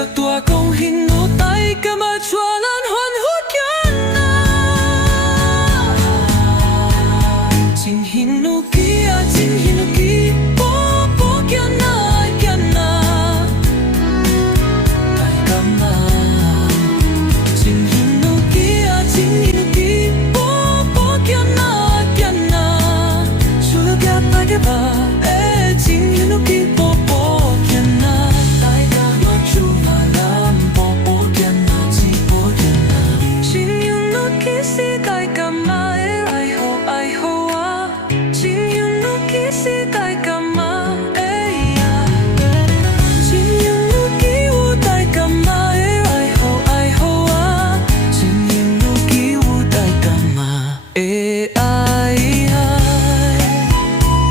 着大公幸福大家嘛带咱欢呼行呐，真幸福记啊，真幸福记，步步行呐行呐，大家嘛，真幸福记啊，真幸福记，步步行呐行呐，出了家大家嘛，真幸福记，步步行呐，大家嘛出嘛咱步步行呐，一步行呐，真幸福记是大家嘛的爱好爱好啊，真幸福记是大家。